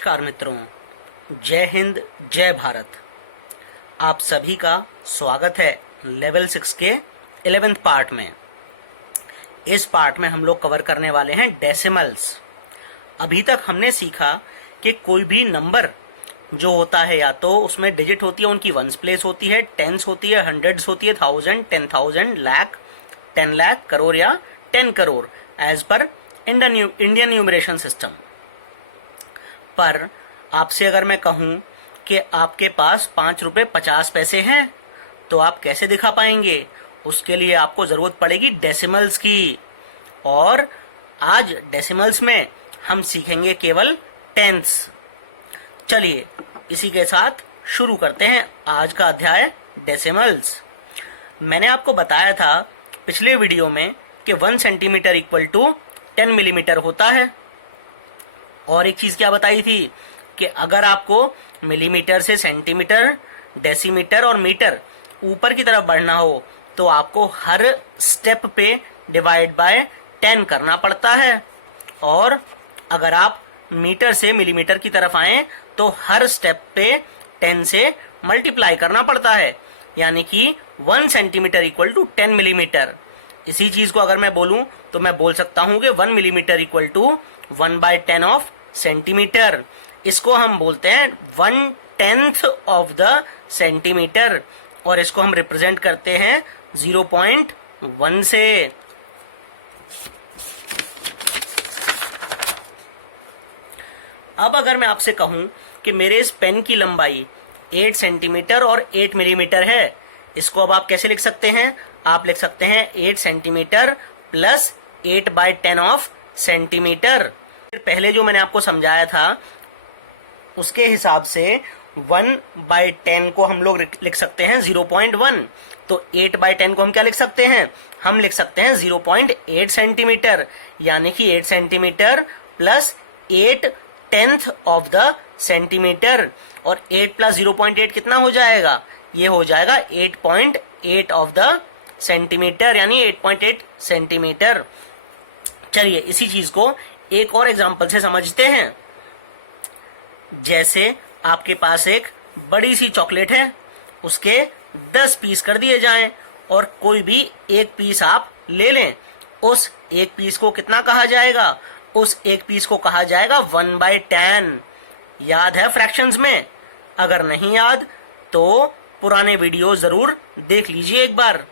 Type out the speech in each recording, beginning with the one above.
नमस्कार मित्रों, जय हिंद जय भारत। आप सभी का स्वागत है लेवल 6 के 11th पार्ट में। इस पार्ट में हम लोग कवर करने वाले हैं डेसिमल्स। अभी तक हमने सीखा कि कोई भी नंबर जो होता है या तो उसमें डिजिट होती है, उनकी वंस प्लेस होती है, टेंस होती है, हंड्रेड्स होती है, 1000, 10,000, लाख, 10 लाख, करोड़ या 10 crore as per Indian numeration system. पर आपसे अगर मैं कहूं कि आपके पास 5 रुपए 50 पैसे हैं तो आप कैसे दिखा पाएंगे? उसके लिए आपको जरूरत पड़ेगी डेसिमल्स की। और आज डेसिमल्स में हम सीखेंगे केवल टेंस। चलिए इसी के साथ शुरू करते हैं आज का अध्याय डेसिमल्स। मैंने आपको बताया था पिछले वीडियो में कि 1 सेंटीमीटर इक्वल टू 10 मिलीमीटर होता है। और एक चीज क्या बताई थी कि अगर आपको मिलीमीटर से सेंटीमीटर, डेसीमीटर और मीटर ऊपर की तरफ बढ़ना हो तो आपको हर स्टेप पे डिवाइड बाय 10 करना पड़ता है। और अगर आप मीटर से मिलीमीटर की तरफ आए तो हर स्टेप पे 10 से मल्टीप्लाई करना पड़ता है, यानी कि 1 सेंटीमीटर इक्वल टू 10 मिलीमीटर। इसी चीज को अगर मैं बोलूं तो मैं बोल सकता हूं कि 1 millimetre equal to 1/10 of centimetre. इसको हम बोलते हैं 1/10 ऑफ द सेंटीमीटर और इसको हम रिप्रेजेंट करते हैं 0.1 से। अब अगर मैं आपसे कहूं कि मेरे इस पेन की लंबाई 8 सेंटीमीटर और 8 मिलीमीटर है, इसको अब आप कैसे लिख सकते हैं? आप लिख सकते हैं 8 सेंटीमीटर प्लस 8/10 ऑफ सेंटीमीटर। पहले जो मैंने आपको समझाया था उसके हिसाब से 1/10 को हम लोग लिख सकते हैं 0.1। तो 8/10 को हम क्या लिख सकते हैं? हम लिख सकते हैं 0.8 सेंटीमीटर, यानी कि 8 centimetre plus 8/10 of the centimetre. और 8 प्लस 0.8 कितना हो जाएगा? ये हो जाएगा 8.8 ऑफ द सेंटीमीटर, यानी 8.8 सेंटीमीटर। चलिए इसी चीज को एक और एग्जांपल से समझते हैं। जैसे आपके पास एक बड़ी सी चॉकलेट है, उसके 10 पीस कर दिए जाएं और कोई भी एक पीस आप ले लें। उस एक पीस को कितना कहा जाएगा? उस एक पीस को कहा जाएगा 1/10। याद है फ्रैक्शंस में? अगर नहीं याद तो पुराने वीडियो जरूर देख लीजिए एक बार।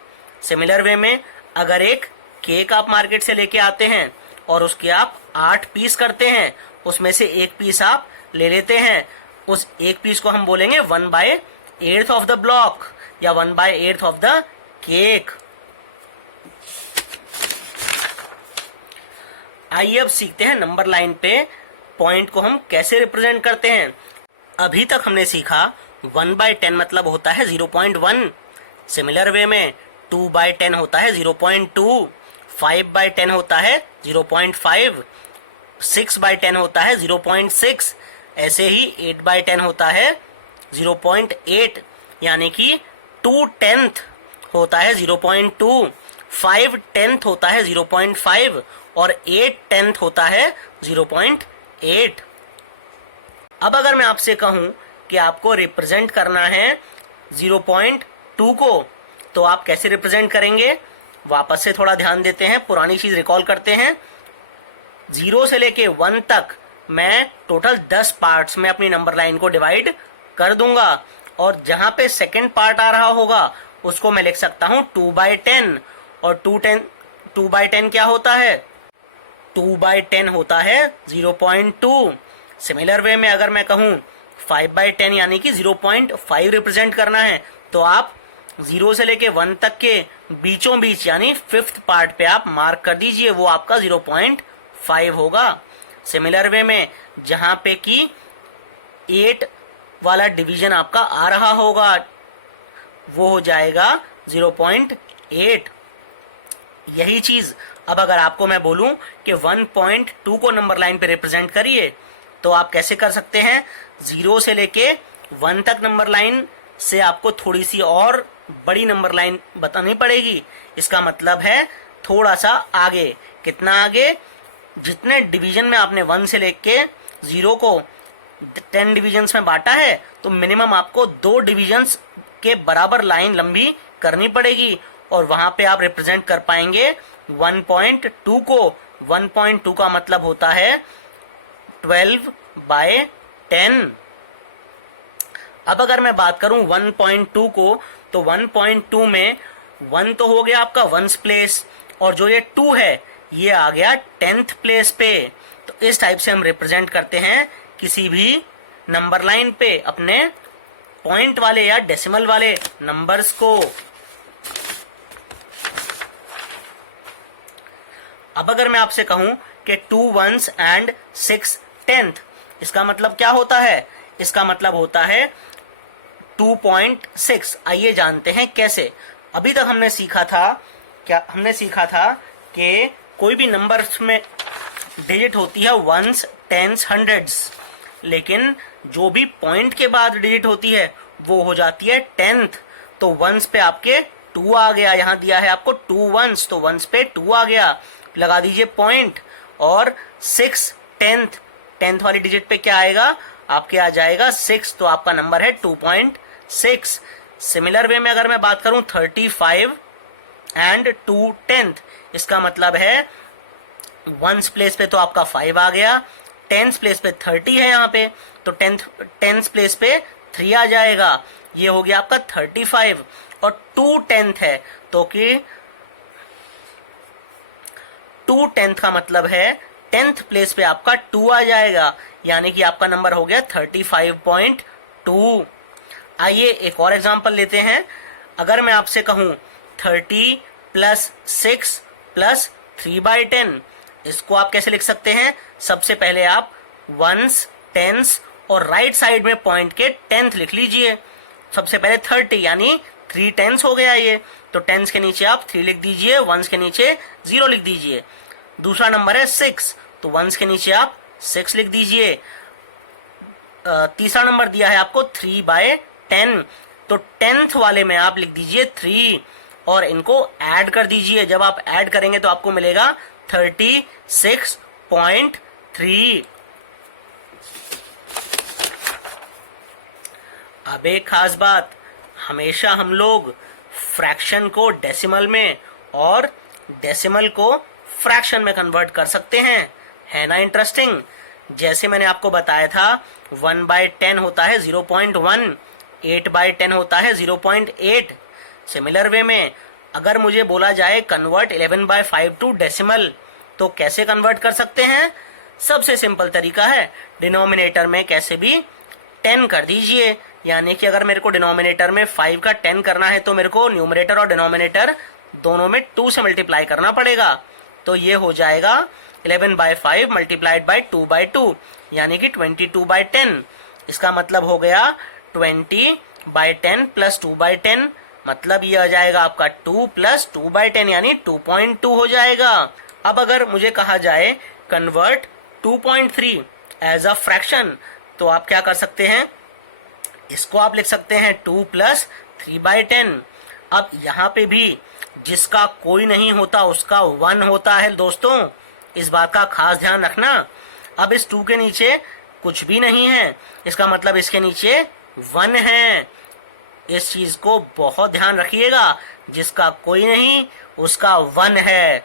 सिमिलर वे में अगर एक केक आप मार्केट से लेके आते हैं और उसके आप 8 पीस करते हैं, उसमें से एक पीस आप ले लेते हैं, उस एक पीस को हम बोलेंगे 1/8 ऑफ द ब्लॉक या 1/8 ऑफ द केक। आइए अब सीखते हैं नंबर लाइन पे पॉइंट को हम कैसे रिप्रेजेंट करते हैं। अभी तक हमने सीखा 1/10 मतलब होता है 0.1। सिमिलर वे में 2/10 होता है 0.2, 5/10 होता है 0.5, 6/10 होता है 0.6, ऐसे ही 8/10 होता है 0.8, यानी कि 2/10 होता है 0.2, 5/10 होता है 0.5 और 8/10 होता है 0.8। अब अगर मैं आपसे कहूं कि आपको रिप्रेजेंट करना है 0.2 को, तो आप कैसे रिप्रेजेंट करेंगे? वापस से थोड़ा ध्यान देते हैं, पुरानी चीज रिकॉल करते हैं। 0 से लेके 1 तक मैं टोटल 10 पार्ट्स में अपनी नंबर लाइन को डिवाइड कर दूंगा और जहां पे सेकंड पार्ट आ रहा होगा उसको मैं लिख सकता हूं 2/10। और 2/10 क्या होता है? 2/10 होता है 0.2। सिमिलर वे में अगर मैं कहूं 5/10 यानी कि 0.5 रिप्रेजेंट करना है, तो आप 0 से लेके 1 तक के बीचों बीच यानी 5th पार्ट पे आप मार्क कर दीजिए, वो आपका 0.5 होगा। सिमिलर वे में जहां पे कि 8 वाला डिवीजन आपका आ रहा होगा वो हो जाएगा 0.8। यही चीज अब अगर आपको मैं बोलूं कि 1.2 को नंबर लाइन पे रिप्रेजेंट करिए, तो आप कैसे कर सकते हैं? 0 से लेके 1 तक नंबर लाइन से आपको थोड़ी सी और बड़ी नंबर लाइन बतानी पड़ेगी। इसका मतलब है थोड़ा सा आगे। कितना आगे? जितने डिवीजन में आपने 1 से लेके 0 को 10 डिविजन्स में बांटा है तो मिनिमम आपको 2 डिविजन्स के बराबर लाइन लंबी करनी पड़ेगी और वहां पे आप रिप्रेजेंट कर पाएंगे 1.2 को। 1.2 का मतलब होता है 12/10। अब अगर मैं बात करूं 1.2 को तो 1.2 में 1 तो हो गया आपका 1th प्लेस और जो ये 2 है ये आ गया 10th प्लेस पे। तो इस टाइप से हम रिप्रेजेंट करते हैं किसी भी नंबर लाइन पे अपने पॉइंट वाले या डेसिमल वाले नंबर्स को। अब अगर मैं आपसे कहूं कि 2 1s एंड 6 10th, इसका मतलब क्या होता है? इसका मतलब होता है 2.6। आइए जानते हैं कैसे। अभी तक हमने सीखा था कि कोई भी नंबर्स में डिजिट होती है 1s 10s 100s, लेकिन जो भी पॉइंट के बाद डिजिट होती है वो हो जाती है 10th। तो 1s पे आपके 2 आ गया, यहां दिया है आपको 2 1s तो 1s पे 2 आ गया, लगा दीजिए पॉइंट। और 6 10th वाली डिजिट पे क्या आएगा? आपके आ जाएगा 6, तो आपका नंबर है 2.6। सिमिलर वे में अगर मैं बात करूं 35 एंड 2 10th, इसका मतलब है 1s प्लेस पे तो आपका 5 आ गया, 10th प्लेस पे 30 है यहाँ पे, तो 10th प्लेस पे 3 आ जाएगा, ये हो गया आपका 35। और 2 10th है तो कि 2 10th का मतलब है 10th प्लेस पे आपका 2 आ जाएगा, यानी कि आपका नंबर हो गया 35.2। आइए एक और एग्जांपल लेते हैं। अगर मैं आपसे कहूं 30 + 6 + 3/10, इसको आप कैसे लिख सकते हैं? सबसे पहले आप 1s 10s और राइट साइड में पॉइंट के 10th लिख लीजिए। सबसे पहले 30 यानी 3 10s हो गया ये, तो 10s के नीचे आप 3 लिख दीजिए, 1s के नीचे 0 लिख दीजिए। दूसरा नंबर है 6, तो 1s के नीचे आप 6 लिख दीजिए। तीसरा नंबर दिया है आपको 3/10, तो 10th वाले में आप लिख दीजिए 3 और इनको ऐड कर दीजिए। जब आप ऐड करेंगे तो आपको मिलेगा 36.3। अब एक खास बात, हमेशा हम लोग फ्रैक्शन को डेसिमल में और डेसिमल को फ्रैक्शन में कन्वर्ट कर सकते हैं, है ना इंटरेस्टिंग। जैसे मैंने आपको बताया था 1/10 होता है 0.1, 8/10 होता है 0.8। सिमिलर वे में अगर मुझे बोला जाए कन्वर्ट 11/5 टू डेसिमल, तो कैसे कन्वर्ट कर सकते हैं? सबसे सिंपल तरीका है, डिनोमिनेटर में कैसे भी 10 कर दीजिए। यानी कि अगर मेरे को डिनोमिनेटर में 5 का 10 करना है तो मेरे को न्यूमरेटर और डिनोमिनेटर दोनों में 2 से मल्टीप्लाई करना पड़ेगा। तो ये हो जाएगा 11/5 मल्टीप्लाइड बाई 2/2, यानी कि 22/10। इसका मतलब हो गया 20/10 + 2/10, मतलब ये आ जाएगा आपका 2 + 2/10 यानी 2.2 हो जाएगा। अब अगर मुझे कहा जाए कन्वर्ट 2.3 एज अ फ्रैक्शन, तो आप क्या कर सकते हैं? इसको आप लिख सकते हैं 2 + 3/10। अब यहाँ पे भी जिसका कोई नहीं होता उसका 1 होता है दोस्तों, इस बात का खास ध्यान रखना। अब इस 2 के नीचे कुछ भी नहीं है, इसका मतलब इसके नीचे 1 है। इस चीज को बहुत ध्यान रखिएगा, जिसका कोई नहीं उसका 1 है।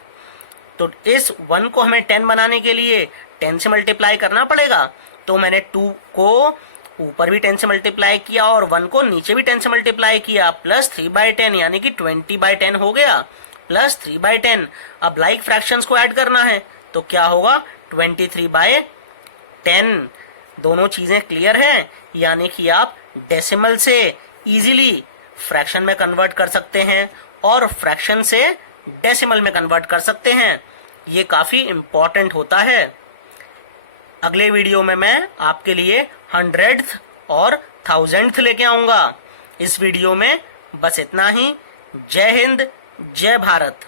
तो इस 1 को हमें 10 बनाने के लिए 10 से मल्टीप्लाई करना पड़ेगा। तो मैंने 2 को ऊपर भी 10 से मल्टीप्लाई किया और 1 को नीचे भी 10 से मल्टीप्लाई किया, प्लस 3/10 यानी कि 20/10 हो गया, प्लस 3/10। अब लाइक फ्रैक्शंस को ऐड करना है तो क्या होगा? 23/10। दोनों चीजें क्लियर हैं, यानी कि आप डेसिमल से इजीली फ्रैक्शन में कन्वर्ट कर सकते हैं और फ्रैक्शन से डेसिमल में कन्वर्ट कर सकते हैं। ये काफी इंपॉर्टेंट होता है। अगले वीडियो में मैं आपके लिए 100th और 1000th लेके आऊंगा। इस वीडियो में बस इतना ही। जय हिंद, जय भारत।